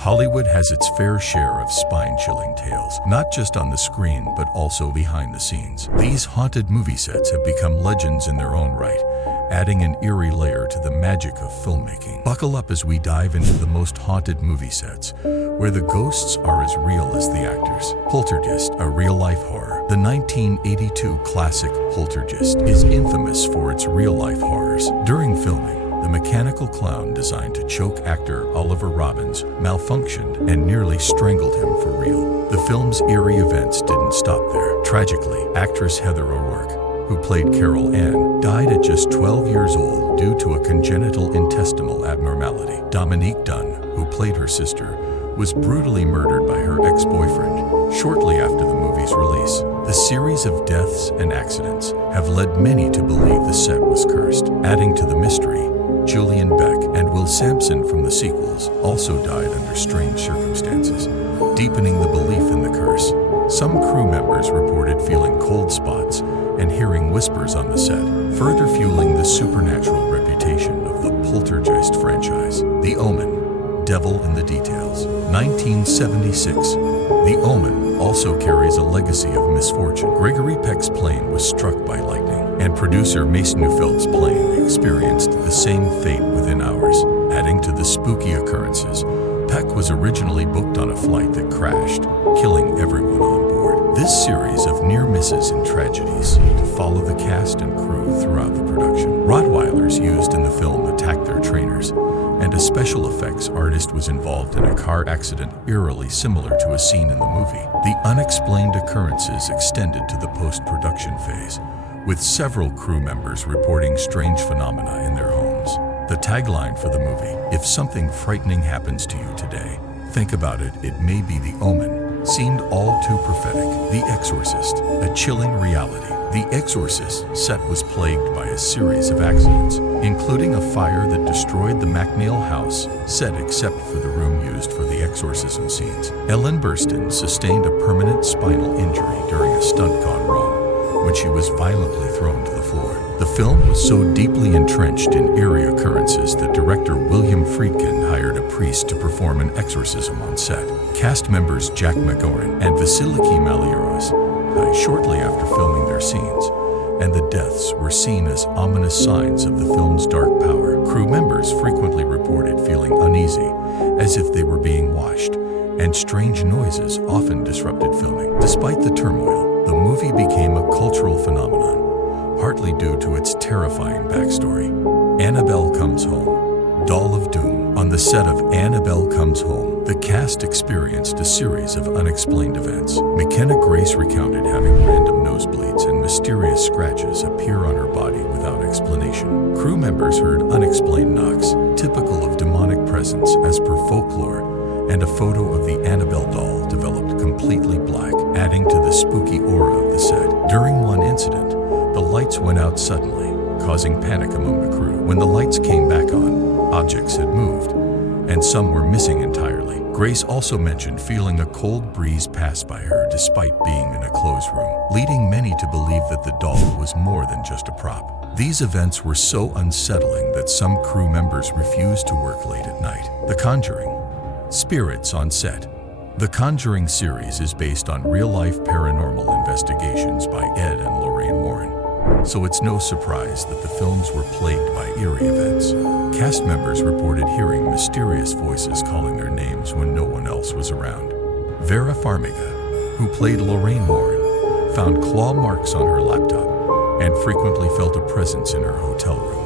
Hollywood has its fair share of spine-chilling tales, not just on the screen but also behind the scenes. These haunted movie sets have become legends in their own right, adding an eerie layer to the magic of filmmaking. Buckle up as we dive into the most haunted movie sets, where the ghosts are as real as the actors. Poltergeist, a real-life horror. The 1982 classic Poltergeist is infamous for its real-life horrors. During filming, the mechanical clown designed to choke actor Oliver Robbins malfunctioned and nearly strangled him for real. The film's eerie events didn't stop there. Tragically, actress Heather O'Rourke, who played Carol Ann, died at just 12 years old due to a congenital intestinal abnormality. Dominique Dunne, who played her sister, was brutally murdered by her ex-boyfriend shortly after the movie's release. The series of deaths and accidents have led many to believe the set was cursed. Adding to the mystery, Julian Beck and Will Sampson from the sequels also died under strange circumstances, deepening the belief in the curse. Some crew members reported feeling cold spots and hearing whispers on the set, further fueling the supernatural reputation of the Poltergeist franchise. The Omen, Devil in the Details. 1976. The Omen also carries a legacy of misfortune. Gregory Peck's plane was struck by lightning, and producer Mason Neufeld's plane experienced the same fate within hours. Adding to the spooky occurrences, Peck was originally booked on a flight that crashed, killing everyone on board. This series of near misses and tragedies to follow the cast and crew throughout the production. Rottweilers used in the film attacked their trainers, and a special effects artist was involved in a car accident eerily similar to a scene in the movie. The unexplained occurrences extended to the post-production phase, with several crew members reporting strange phenomena in their homes. The tagline for the movie, "If something frightening happens to you today, think about it, it may be the Omen," seemed all too prophetic. The Exorcist, a chilling reality. The Exorcist set was plagued by a series of accidents, including a fire that destroyed the MacNeil house set except for the room used for the exorcism scenes. Ellen Burstyn sustained a permanent spinal injury during a stunt gone wrong when she was violently thrown to the floor. The film was so deeply entrenched in eerie occurrences that director William Friedkin hired a priest to perform an exorcism on set. Cast members Jack McGoran and Vasiliki Malieros died shortly after filming their scenes, and the deaths were seen as ominous signs of the film's dark power. Crew members frequently reported feeling uneasy, as if they were being watched, and strange noises often disrupted filming. Despite the turmoil, the movie became a cultural phenomenon, partly due to its terrifying backstory. Annabelle Comes Home, Doll of Doom. On the set of Annabelle Comes Home, the cast experienced a series of unexplained events. McKenna Grace recounted having random nosebleeds and mysterious scratches appear on her body without explanation. Crew members heard unexplained knocks, typical of demonic presence as per folklore, and a photo of the Annabelle doll developed completely black, adding to the spooky aura of the set. During one incident, the lights went out suddenly, causing panic among the crew. When the lights came back on, objects had moved, and some were missing entirely. Grace also mentioned feeling a cold breeze pass by her despite being in a closed room, leading many to believe that the doll was more than just a prop. These events were so unsettling that some crew members refused to work late at night. The Conjuring, Spirits on Set. The Conjuring series is based on real-life paranormal investigations by Ed and Lorraine Warren, so it's no surprise that the films were plagued by eerie events. Cast members reported hearing mysterious voices calling their names when no one else was around. Vera Farmiga, who played Lorraine Warren, found claw marks on her laptop and frequently felt a presence in her hotel room.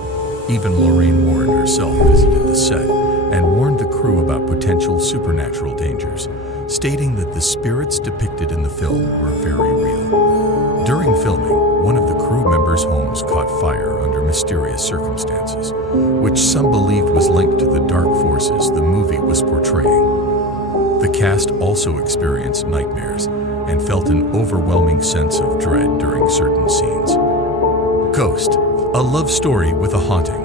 Even Lorraine Warren herself visited the set and warned the crew about potential supernatural dangers, stating that the spirits depicted in the film were very real. During filming, one of the crew members' homes caught fire under mysterious circumstances, which some believed was linked to the dark forces the movie was portraying. The cast also experienced nightmares and felt an overwhelming sense of dread during certain scenes. Ghost, a love story with a haunting.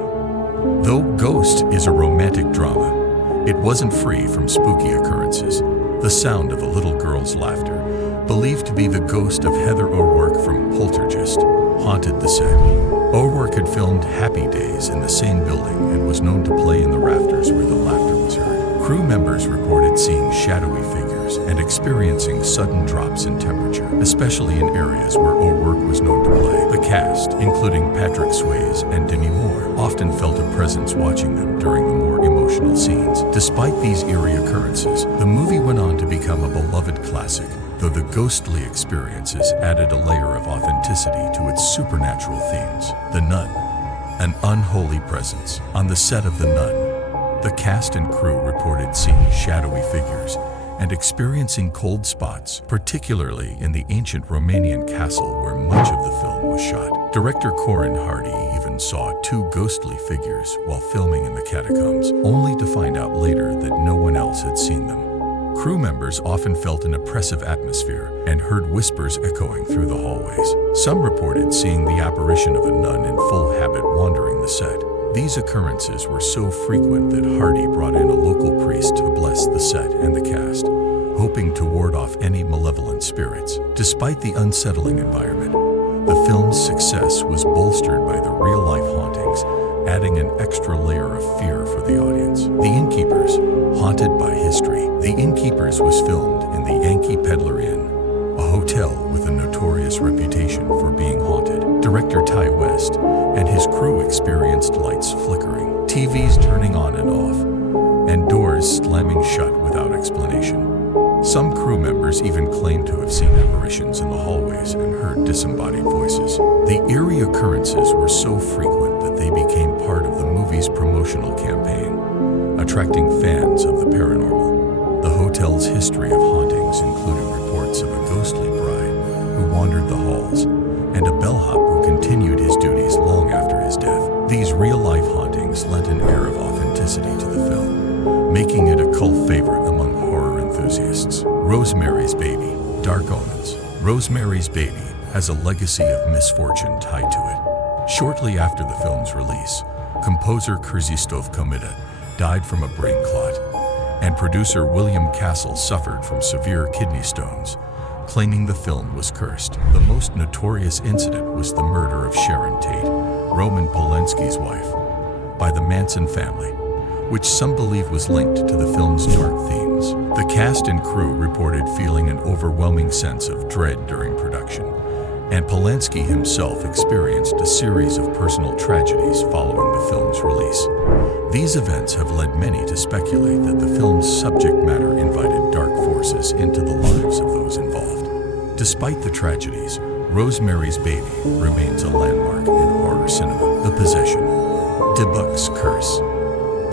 Though Ghost is a romantic drama, it wasn't free from spooky occurrences. The sound of a little girl's laughter, believed to be the ghost of Heather O'Rourke from Poltergeist, haunted the set. O'Rourke had filmed Happy Days in the same building and was known to play in the rafters where the laughter was heard. Crew members reported seeing shadowy figures and experiencing sudden drops in temperature, especially in areas where O'Rourke was known to play. The cast, including Patrick Swayze and Demi Moore, often felt a presence watching them during the more emotional scenes. Despite these eerie occurrences, the movie went on to become a beloved classic, though the ghostly experiences added a layer of authenticity to its supernatural themes. The Nun, an unholy presence. On the set of The Nun, the cast and crew reported seeing shadowy figures and experiencing cold spots, particularly in the ancient Romanian castle where much of the film was shot. Director Corin Hardy even saw two ghostly figures while filming in the catacombs, only to find out later that no one else had seen them. Crew members often felt an oppressive atmosphere and heard whispers echoing through the hallways. Some reported seeing the apparition of a nun in full habit wandering the set. These occurrences were so frequent that Hardy brought in a local priest to bless the set and the cast, hoping to ward off any malevolent spirits. Despite the unsettling environment, the film's success was bolstered by the real-life hauntings, adding an extra layer of fear for the audience. The Innkeepers, haunted by history. The Innkeepers was filmed in the Yankee Peddler Inn, a hotel with a notorious reputation for being haunted. Director Ty West and his crew experienced lights flickering, TVs turning on and off, and doors slamming shut without explanation. Some crew members even claimed to have seen apparitions in the hallways and heard disembodied voices. The eerie occurrences were so frequent that they became part of the movie's promotional campaign, attracting fans of the paranormal. The hotel's history of hauntings included reports of a ghostly bride who wandered the halls and a bellhop who continued his duties long after his death. These real-life hauntings lent an air of authenticity to the film, making it a cult favorite among horror enthusiasts. Rosemary's Baby, Dark Omens. Rosemary's Baby has a legacy of misfortune tied to it. Shortly after the film's release, composer Krzysztof Komeda died from a brain clot, and producer William Castle suffered from severe kidney stones, claiming the film was cursed. The most notorious incident was the murder of Sharon Tate, Roman Polanski's wife, by the Manson family, which some believe was linked to the film's dark themes. The cast and crew reported feeling an overwhelming sense of dread during production, and Polanski himself experienced a series of personal tragedies following the film's release. These events have led many to speculate that the film's subject matter invited dark forces into the lives of those involved. Despite the tragedies, Rosemary's Baby remains a landmark in horror cinema. The Possession. Dybbuk's Curse.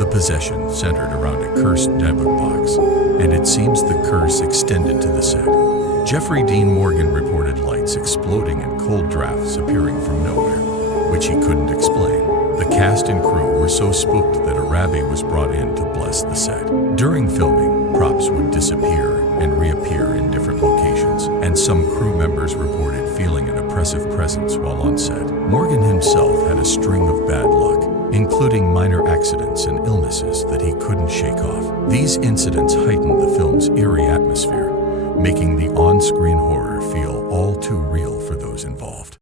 The Possession centered around a cursed Dybbuk box, and it seems the curse extended to the set. Jeffrey Dean Morgan reported lights exploding and cold drafts appearing from nowhere, which he couldn't explain. The cast and crew were so spooked that a rabbi was brought in to bless the set. During filming, props would disappear and reappear in different locations, and some crew members reported feeling an oppressive presence while on set. Morgan himself had a string of bad luck, including minor accidents and illnesses that he couldn't shake off. These incidents heightened the film's eerie atmosphere, making the on-screen horror feel all too real for those involved.